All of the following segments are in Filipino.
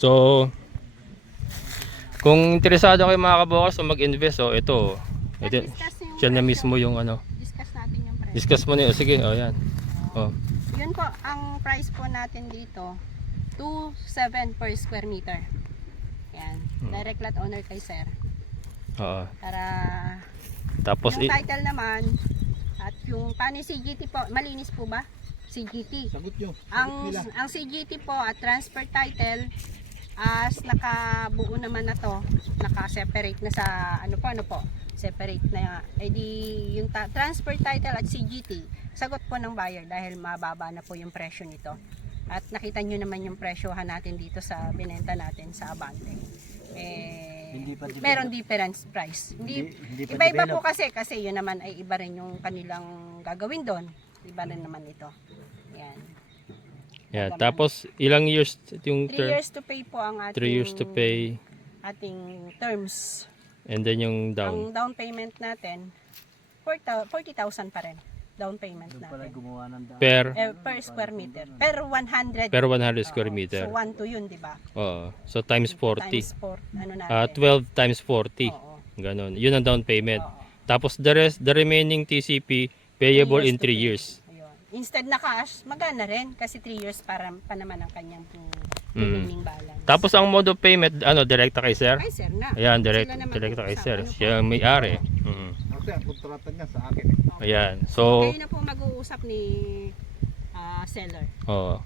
So, kung interesado kayo mga kabukas o mag-invest, ito. Siya na mismo yung ano. Discuss natin yung price. Discuss mo na. Sige, yan. Oh. Yun po, ang price po natin dito, 2.7 per square meter. Yan. Direct lot owner kay sir. Oo. Para Tapos yung title naman, at yung paano CGT po, malinis po ba? CGT. Sagot nyo. Ang CGT po at transfer title, as nakabuo naman na to, naka-separate na sa ano po, separate na, edi yung transfer title at CGT, sagot po ng buyer dahil mababa na po yung presyo nito. At nakita nyo naman yung presyohan natin dito sa binenta natin sa Abante. Meron difference price. Hindi iba-iba po kasi yun naman ay iba rin yung kanilang gagawin doon. Iba rin naman ito. Yan. Yan. Tapos, ilang years yung 3 term? years to pay po ang ating 3 years to pay. Ating terms. And then yung down. Ang down payment natin 40,000 pa rin. Down payment natin. Per Per square meter. Per 100. 100 square meter. So 1 to yun, di ba? Oo. So times 40. Times 4. Ano natin? 12 times 40. Oo. Ganon. Yun ang down payment. Oo. Tapos the remaining TCP payable in 3 years. Ayun. Instead na cash, magana rin kasi 3 years pa naman ang kanyang remaining balance. Tapos ang mode of payment, direkta kay sir? Ay, sir na. Ayan, Sila naman direkta kay mag-uusap. sir. Ano po? Siya ang may-ari. Kasi ang kontrata niya sa akin. Ayan. So, Kayo na po mag-uusap ni seller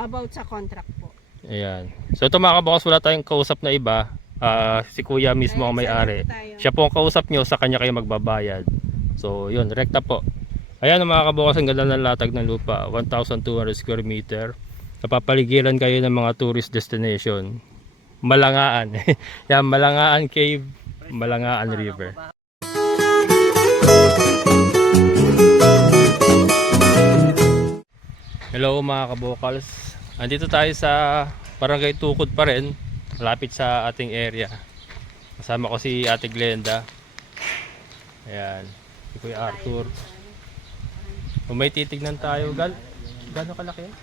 about sa contract po. ayan. So ito mga kabukas, wala tayong kausap na iba. Si kuya mismo ang may-ari. Siya po ang kausap nyo, sa kanya kayo magbabayad. So yun, rekta po. Ayan mga kabukas, ang ganda ng latag ng lupa. 1,200 square meter. Napapaligiran kayo ng mga tourist destination. Malangaan. Yan, Malangaan Cave, Malangaan River. Hello mga kabukals. Andito tayo sa Barangay Tukod pa rin, malapit sa ating area. Kasama ko si Ate Glenda. Ayan, si Kuya Arthur. Kung may titignan tayo, gano'ng kalaki yan?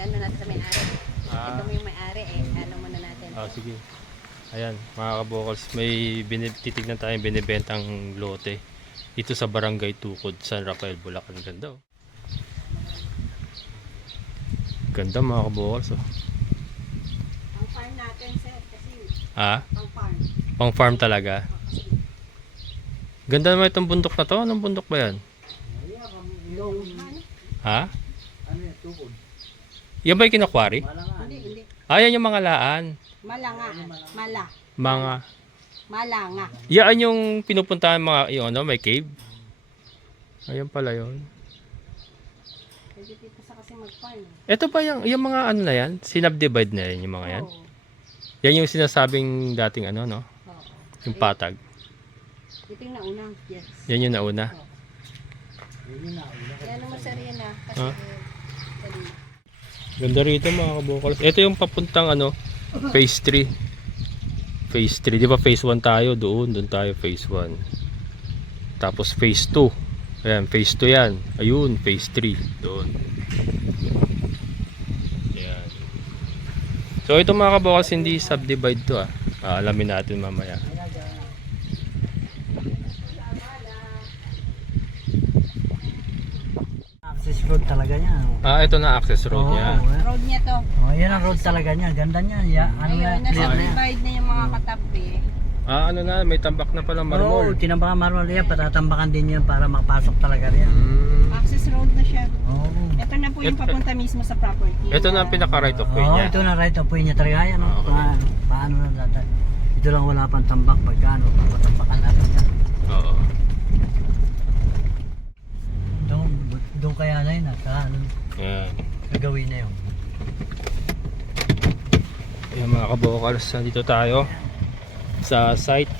Ano natin sa may-ari. Ito mo yung may-ari ano muna natin. Sige. Ayan, mga kabukals, may titignan tayong binibentang lote dito sa Barangay Tukod, San Rafael, Bulacan. Ganda oh. Ganda mga kabukals oh. Ang farm natin, sir, kasi pang farm. Pang farm talaga. Ganda naman itong bundok na to. Anong bundok ba yan? Ha? Ano yan? Tukod. Yan ba yung kinakwari? Hindi. Yan yung mga laan. Malanga. Yan yung pinupuntahan mga, yung ano, may cave. Ayan pala yun. Pwede dito sa kasi mag-farm. Ito ba yung mga ano na yan? Sinubdivide na yan yung mga yan? Oo. Yan yung sinasabing dating ano, no? Oo. Yung patag. Ito yung nauna. Yes. Yan yung nauna. Yan naman sir yan kasi dali. Ganda rito mga kabukals. Ito yung papuntang ano, phase 3. Phase 3. Di ba phase 1 tayo? Doon tayo phase 1. Tapos phase 2. Ayan, phase 2 yan. Ayun, phase 3. Doon. Ayan. So ito mga kabukals, hindi subdivide to alamin natin mamaya. Access road talaga niya. Ito na access road niya. Road niya to. Yan ang road talaga niya. Ganda niya. Ano Ngayon, na, nasa clear na. divide na yung mga katabi. Ano na, may tambak na pala marmol. Tinambakan marmol yan. Patatambakan din yan para makapasok talaga niya. Access road na siya. Ito na po yung Ito- papunta mismo sa property. Ito na ang pinaka right of way niya. Ito na right of way niya talaga yan. Okay. Paano na dati? Ito lang wala pang tambak pagkano. Patambakan natin yan. Oo. Doon kaya na yun. Ayan. Gagawin na yun. Ayan mga kabukals, nandito tayo sa site.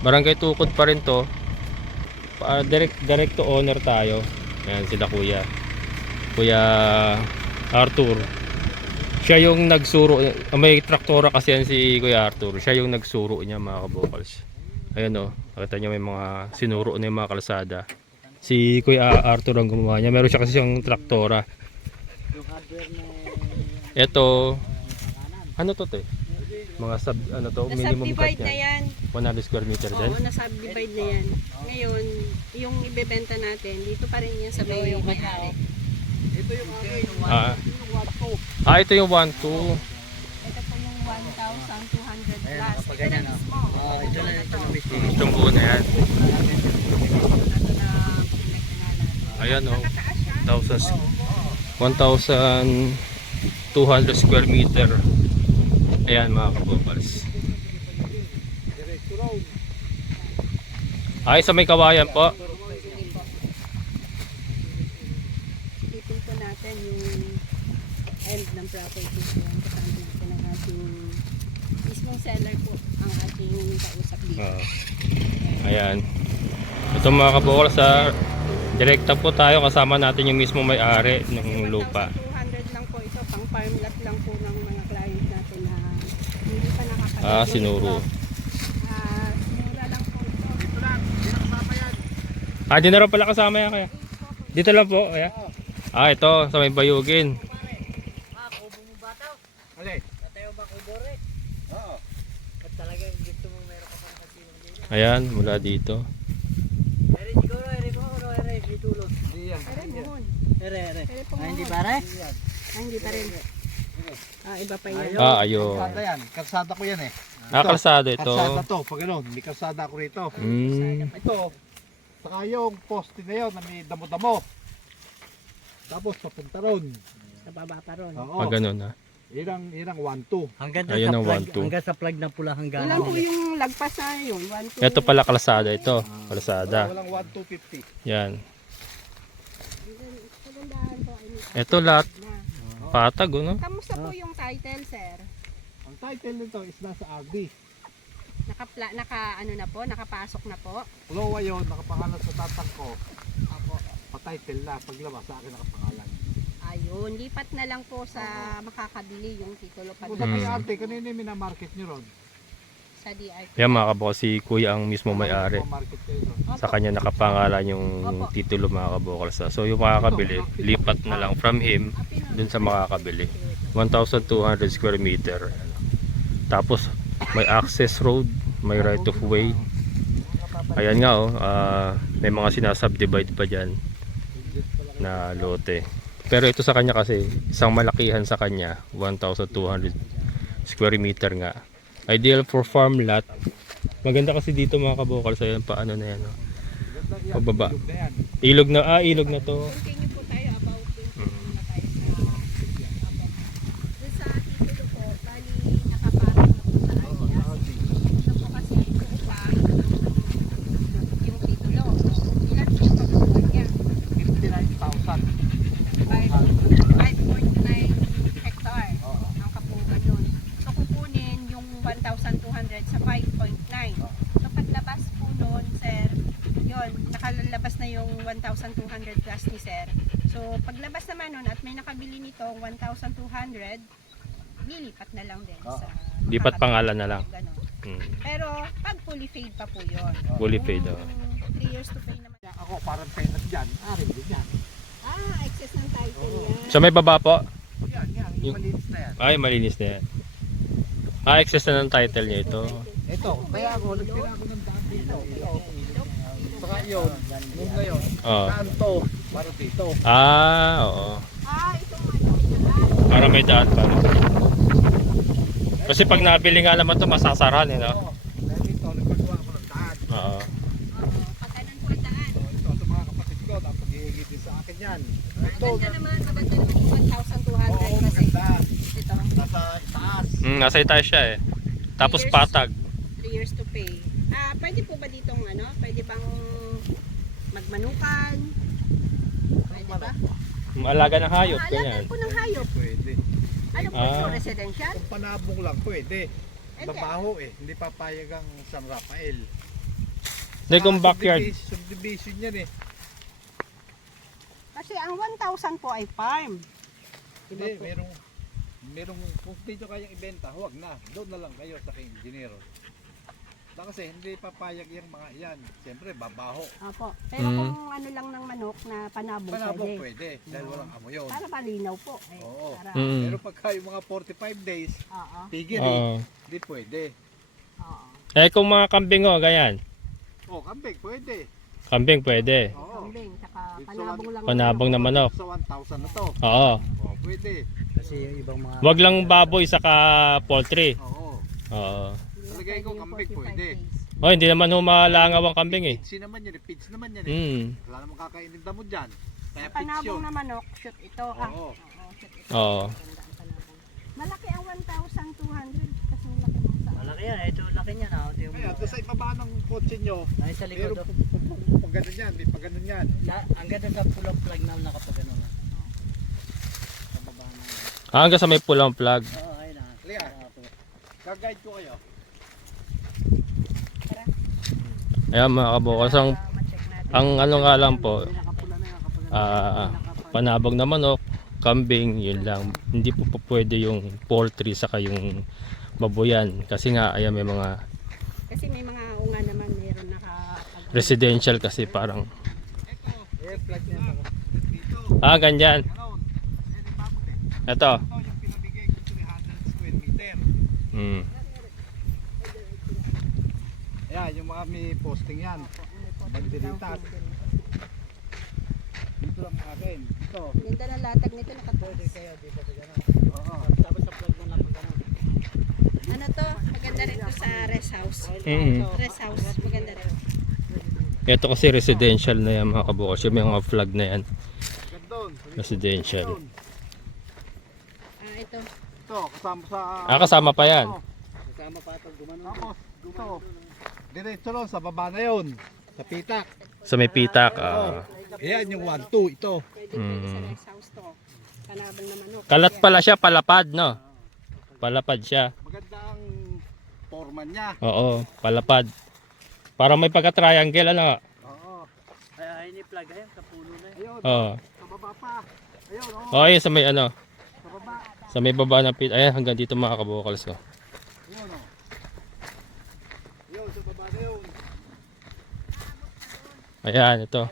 Barangay Tukod pa rin to. Direct to owner tayo. Ayan sila Kuya Arthur. Siya yung nagsuro. May traktora kasi yan si Kuya Arthur. Siya yung nagsuro niya mga kabukals. Ayan o, nakita nyo may mga sinuro na yung mga kalsada. Si Kuya Arthur ang gumawa niya. Meron siya kasi siyang traktora. Ito Ano to te? Mga sub, ano to, minimum cut Na-subdivide na yan. yan. 100 square meter din? Oo, na-subdivide na yan. Ngayon, yung ibebenta natin, dito pa rin yan sa may may-ari. Ito yung akin. Ah, Yung 1-2. ito yung 1, 2. Ito po yung 1,200 Ayan, plus. kapag Ito na ganyan, mismo. ito na ito na mismo. Itong buo na yan. Ito na pinagkanalan. Ayan o. Nakataas siya. 1,200 square meter. Ayan mga kabokals. Diretso raw. Ay, sa may kawayan po. Tipin po natin yung end ng property ko. Kasama natin ang ating mismong seller po ang ating kausap dito. Ayan. Ito mga kabokals, sa direkta po tayo, kasama natin yung mismo may-ari ng lupa. 1,200 lang po ito, pang farm lot lang po ng mga client natin na hindi pa nakakapag. Sinuro. Sinura lang po ito. Dito lang. Hindi na kasama yan. Di na rin pala kasama yan kaya. Dito lang po, kaya. Ito, sa may bayugin. Alin? Natayo ba ko bore? Oo. At talaga gusto mo meron ka pang kasino dito. Ayan, mula dito. Ere siguro, ere ditulog. Hindi yan. Pero buhon. Ere. Pero po Ah, hindi buhon. pare? Hindi pa rin. Iba pa yan. Ayun. Kalsada yan. Kalsada ko yan eh. Kalsada ito. Kalsada to. Pag gano'n, may kalsada ako rito. Ito. Saka yung poste na yun na may damo-damo. Tapos papunta ron. Sa baba pa ron. Oo. Ganun ha. Irang 1-2. Hanggang Ayan sa ang plug, 1-2. hanggang sa plug na pula hanggang. Ilan po yung lagpas na yun? 1, 2. Ito pala kalsada ito. Kalsada. Walang 1-2-50. Yan. Kagandahan po ay Ito lahat na. patag, no? Kamusta po yung title, sir? Ang title nito is nasa RD. Ano na po? Nakapasok na po? Lowa yun, nakapangalan sa tatang ko. Ako, pa-title na. Paglabas sa akin nakapangalan. Ayun, lipat na lang po sa makakabili yung titulo pa Kung sa doon may ate, kanina yung minamarket nyo ron. sa DI. Yan mga kabokals, si Kuya ang mismo may-ari. Market kayo doon. Sa kanya nakapangalan yung titulo mga kabokals. So yung makakabili, lipat na lang from him dun sa makakabili. 1,200 square meter. Tapos may access road, may right of way. Ayan nga may mga sinasubdivide pa dyan na lote. Pero ito sa kanya kasi, isang malakihan sa kanya, 1,200 square meter nga. Ideal for farm lot. Maganda kasi dito mga kabokals, ayan paano na yan. Pababa. Ilog na, ilog na to. Continue po tayo about dun na tayo dun sa titulo po, bali nakapasok na po sa alias. Ito po kasi ang lupa, yung titulo. Ilan po yung pagkakuha niya? 59,000. 5.9 hectare ang kapugan nun. So kukunin yung 1,200 sa 5.9. So paglabas po nun, sir, yun, nakalabas na yung 1,200 plus ni sir. So paglabas naman nun at may nakabili nito 1,200, lilipat na lang din sa Lipat pangalan na lang. Ganon. Hmm. Pero pag fully paid pa po yun. Fully paid, oh. 3 years to pay naman. Ako parang penas dyan. Arin din yan. Excess ng title yan. So may baba po? Yan, yan. Yung malinis na yan. Ay, malinis na yan. Access na ng title niya ito. Ito, kaya ako, nagtira ako ng daan dito. Saka yun, nung ngayon, Oh. kanto, para dito. Oo. Itong ano, Para may daan pa. Kasi pag nabili nga naman ito, masasaran eh, no? Oo, dahil dito, nagpagawa ako ng daan. Oo. patanan po ang daan. Ito sa mga kapatid ko, napag-iigit din sa akin yan. Ito, Maganda naman yung 1,200 oo, kasi maganda. ito, Nasa itaas. Nasa itaas siya eh. Tapos Years. patag. 3 years to pay. Pwede po ba ditong ano? Pwede bang magmanukan? Pwede ba? Alaga ng hayop, Alagan ganyan. po ng hayop. Pwede. Ano po ito? Residential? Kung panabong lang, pwede. Hindi. Babaho eh, hindi papayag ang San Rafael. Hindi kung backyard. Subdivision yan eh. Kasi ang 1,000 po ay farm. Hindi, merong kung dito kayang ibenta, huwag na. Doon na lang kayo sa engineer. Kasi hindi papayag yung mga yan. Siyempre, babaho. Opo. Pero kung ano lang ng manok na panabong, Panabong pwede. pwede. Dahil walang amo yun. Para malinaw po. Eh. Oo. Para, Pero pagka yung mga 45 days, oo. tigil Oo. hindi pwede. Oo. Eh kung mga kambing oh, ganyan. Kambing pwede. Kambing pwede. Oo. Kambing, saka It's panabong lang. Panabong na manok. Sa 1,000 na to. Oo. Pwede. Kasi yung ibang mga... Wag lang baboy saka poultry. Oo. Oo. Talagay ko kambing pwede. Oh, hindi naman humalangaw ang kambing eh. Pitsi naman yan, pids naman yan eh. Mm. Wala namang kakainin damo dyan. Kaya pids Panabong yun. na manok, shoot ito. Oo. Shoot ito. Oo. Maganda ang panabong. Malaki ang 1,200 kasi malaki ng sa. Malaki yan, ito laki niya na. Ito yung... Kaya doon sa ibaba ng kotse nyo, Ay, sa likod. meron oh. pag ganun yan, may pag ganun yan. Ang ganda sa pulang flag na nakapag ano na. Sa baba na. Hanggang sa may pulang flag. Oo, ayun na. Halika. Gag-guide ko kayo. Ayan mga kabukas, ang ano nga lang po, Nakapula na, nakapula na. panabog na manok, kambing, yun lang. Hindi po pwede yung poultry saka yung baboyan. Kasi nga, ayan may mga Kasi may mga unga naman meron residential kasi parang, Eh, flag niya. Dito. ganyan. Ganon. Eh, di ba puti? Ito. Ito yung pinabigay ko 300 square meter. Mm. Ayan, yung mga may posting yan. Banderitas. Dito lang akin. Ito. Ganda ng latag nito nakatuloy. Kaya dito sa gano'n. Oo. Tapos sa flag na napag gano'n. Ano to? Maganda rin to sa rest house. Rest house, maganda rin. Ito kasi residential na yan mga kabukas. Yung mga flag na yan. Gandun. Residential. Ito. Ito, kasama sa... Kasama pa yan. Kasama pa ito gumano. Tapos, ito. Diretso lang sa baba na yun. Sa pitak. Sa may pitak. Ayan yung 1-2 ito. Pwede pwede sa rest house to. Panabang na manok. Kalat pala siya, palapad no? Palapad siya. Maganda ang foreman niya. Oo, palapad. Para may pagka-triangle ano. Oo. Ay, ni flag ayun, sa puno na yun. Ayun. Oo. Sa baba pa. Ayun, oh. Oh, ayun sa may ano, Sa baba. sa may baba ng pit. Ayan, hanggang dito mga kabukals ko. Ayun, oh. Ayun, sa baba na yun. Ayan, ito.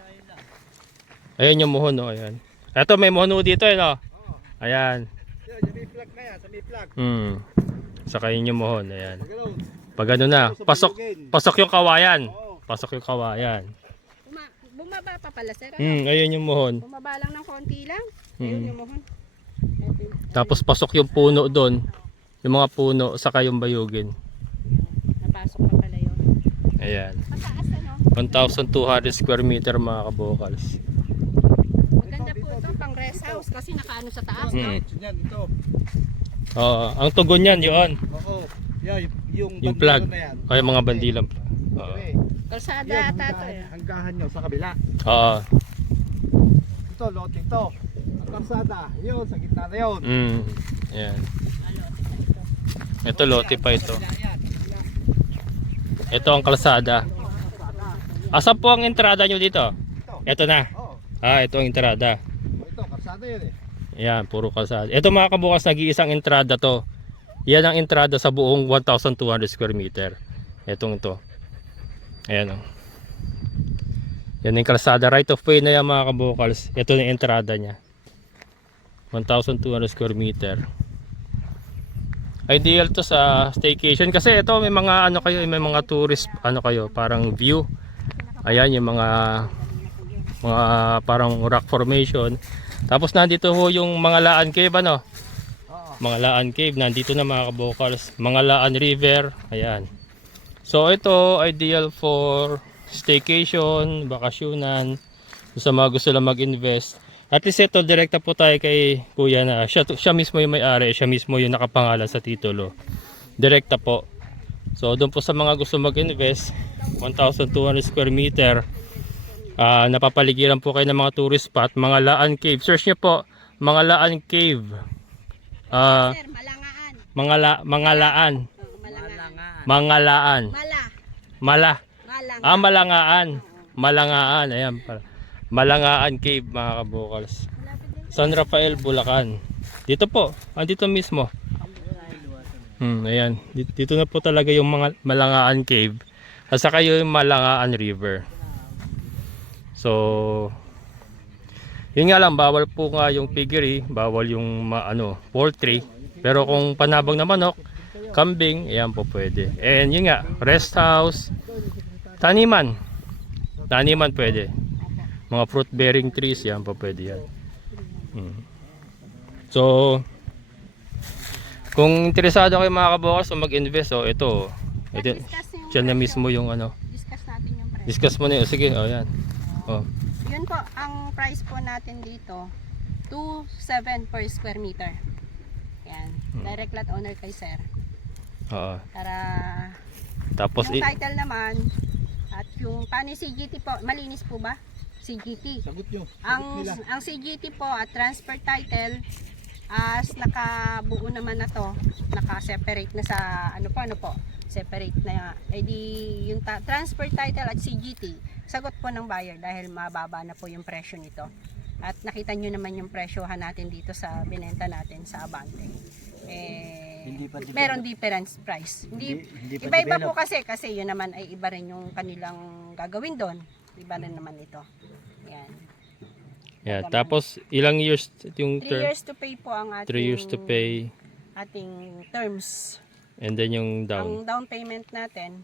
Ayan yung muhon, no? Ayan. Ito, may muhon dito, eh, no? Oo. Ayan. Ayun, yung may flag na yan. Sa may flag. Saka yun yung muhon, ayan. Maganoon. Pag ano na, pasok yung kawayan. Oo. Pasok yung kawayan. Bumaba pa pala sir. Ayun yung muhon. Bumaba lang ng konti lang. Ayun yung mohon. Tapos pasok yung puno doon. Yung mga puno, saka yung bayugin. Napasok pa pala yun. Ayan. Mataas ano? 1,200 square meter mga kabukals. Maganda po ito pang rest house kasi nakaano sa taas. No? Yan, ito. Oo, ang tugon yan, yun. Oo. Yan, Yung bandero plug. na yan. O yung mga bandilang. Oo. Okay. Kalsada Yan, ata to. hanggahan nyo sa kabila. Oo. Ito, lote ito. Ang kalsada, yun, sa gitna na yun. Ayan. Ito lote pa ito. Yan. Ito ang kalsada. Asan po ang entrada nyo dito? Ito na. Oh, Ito ang entrada. ito, kalsada yun eh. Ayan, puro kalsada. Ito mga kabukas, nag-iisang entrada to. Yan ang entrada sa buong 1,200 square meter. Itong ito. Ayan o. Yan yung kalsada. Right of way na yan mga kabukals. Ito yung entrada niya. 1,200 square meter. Ideal to sa staycation kasi ito may mga ano kayo, may mga tourist ano kayo, parang view. Ayan yung mga parang rock formation. Tapos nandito ho yung mga Laan Cave ano. Mga Laan Cave nandito na mga kabukals. Mga Laan River. Ayan. So ito ideal for staycation, bakasyonan, sa mga gusto lang mag-invest. At least ito direkta po tayo kay Kuya na siya mismo yung may-ari, siya mismo yung nakapangalan sa titulo. Direkta po. So doon po sa mga gusto mag-invest, 1,200 square meter. Napapaligiran po kayo ng mga tourist spot, mga Laan Cave. Search niyo po, mga Laan Cave. Sir, Malangaan. Mga Laan. Malangaan. Mga Laan. Malangaan. Malangaan. Malangaan. Ayan pala. Malangaan Cave mga kabukals. San Rafael, Bulacan. Dito po. Dito mismo. Ayan. Dito na po talaga yung mga Malangaan Cave. At saka yung Malangaan River. So, yun nga lang, bawal po nga yung piggery, bawal yung poultry. Pero kung panabang na manok, kambing, yan po pwede. And yun nga, rest house, taniman. Taniman pwede. Mga fruit bearing trees, yan po pwede yan. So, kung interesado kayo mga kabukas mag-invest, ito. Diyan na mismo yung Discuss natin yung price. discuss mo na yun. Sige, yan. Yun po, ang price po natin dito, 2.7 per square meter. Yan. Direct lot owner kay sir. Oo. Para Tapos, yung title naman, at yung paano yung CGT po, malinis po ba? CGT. Sagot nyo. Ang CGT po at transfer title, as nakabuo naman na to, naka-separate na sa ano po, separate na yung transfer title at CGT, sagot po ng buyer dahil mababa na po yung presyo nito. At nakita nyo naman yung presyohan natin dito sa binenta natin sa Abante. Hindi pa develop. Meron difference price. Hindi pa Iba-iba develop. po kasi yun naman ay iba rin yung kanilang gagawin doon. Iba rin naman ito. Yan. yan. Tapos, ilang years yung 3 term? years to pay po ang ating 3 years to pay. ating terms. And then yung down. Ang down payment natin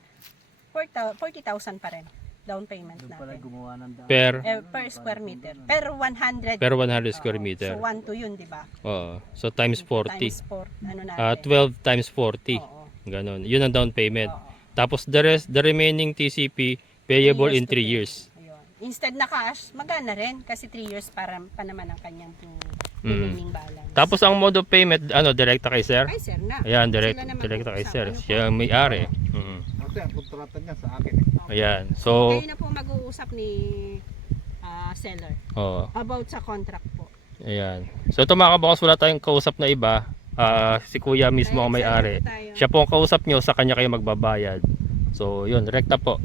40,000 pa rin. Down payment Doon pala natin. gumawa ng daan. Per square meter. Per 100. Per 100 square meter. So 1 to yun, di ba? Oo. So, times 40. Times 4. Ano natin? 12 times 40. Oo. Ganon. Yun ang down payment. Oo. Tapos, the remaining TCP, payable in 3 years. Ayun. Instead na cash, magana rin kasi 3 years pa naman ang kanyang remaining balance. Tapos, ang mode of payment, direkta kay sir? Ay, sir na. Ayan, Sila naman direkta kay mag-uusap. sir. Ano po? Siya ang may-ari. Kasi ang kontrata niya sa akin. Ayan. So, Kayo na po mag-uusap ni seller oo. about sa contract po. Ayan. So, ito mga kabukas, wala tayong kausap na iba. Si kuya mismo ang may-ari. Siya po ang kausap nyo, sa kanya kayo magbabayad. So, yun, rekta po.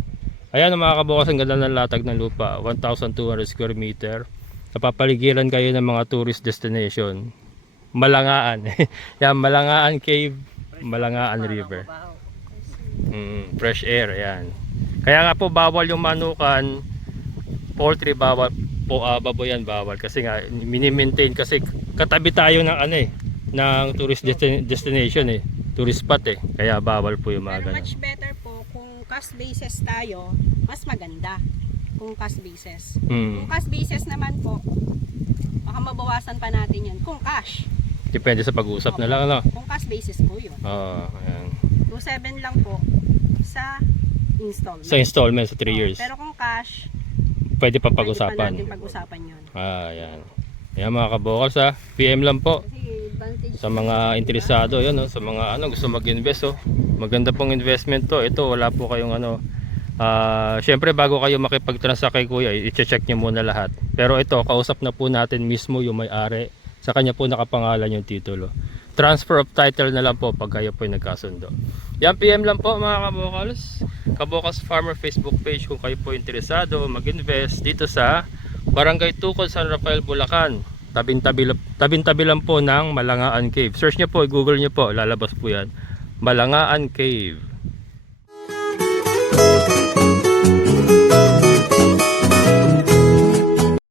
Ayan mga kabukas, ang ganda ng latag ng lupa. 1,200 square meter. Napapaligiran kayo ng mga tourist destination. Malangaan. Yan, Malangaan Cave, Malangaan River. Fresh air, ayan. Kaya nga po, bawal yung manukan. Poultry, bawal po. Baboyan, bawal. Kasi nga, mini-maintain. Kasi katabi tayo ng ng tourist destination tourist spot kaya bawal po yung mga Pero ganun. much better po kung cash basis tayo, mas maganda kung cash basis. Kung cash basis naman po, baka mabawasan pa natin yun. Kung cash. Depende sa pag-uusap na lang, Kung cash basis po yun. ayan. 2.7 lang po sa installment. Sa installment sa 3 years. Pero kung cash, Pwede pa pwede pa pag-usapan. natin pag-usapan yun. Ayan. Ayan mga kabokals PM lang po. Kasi advantage Sa mga interesado, yun, sa mga gusto mag-invest, maganda pong investment to. Ito, wala po kayong syempre bago kayo makipag-transact kay kuya, i-check nyo muna lahat. Pero ito, kausap na po natin mismo yung may-ari. Sa kanya po nakapangalan yung titulo. Transfer of title na lang po pag kayo po yung nagkasundo. Yan, PM lang po mga kabokals. Kabokals Farmer Facebook page kung kayo po interesado mag-invest dito sa Barangay Tukol, San Rafael, Bulacan. Tabing-tabi lang po ng Malangaan Cave. Search nyo po, Google nyo po, lalabas po yan. Malangaan Cave.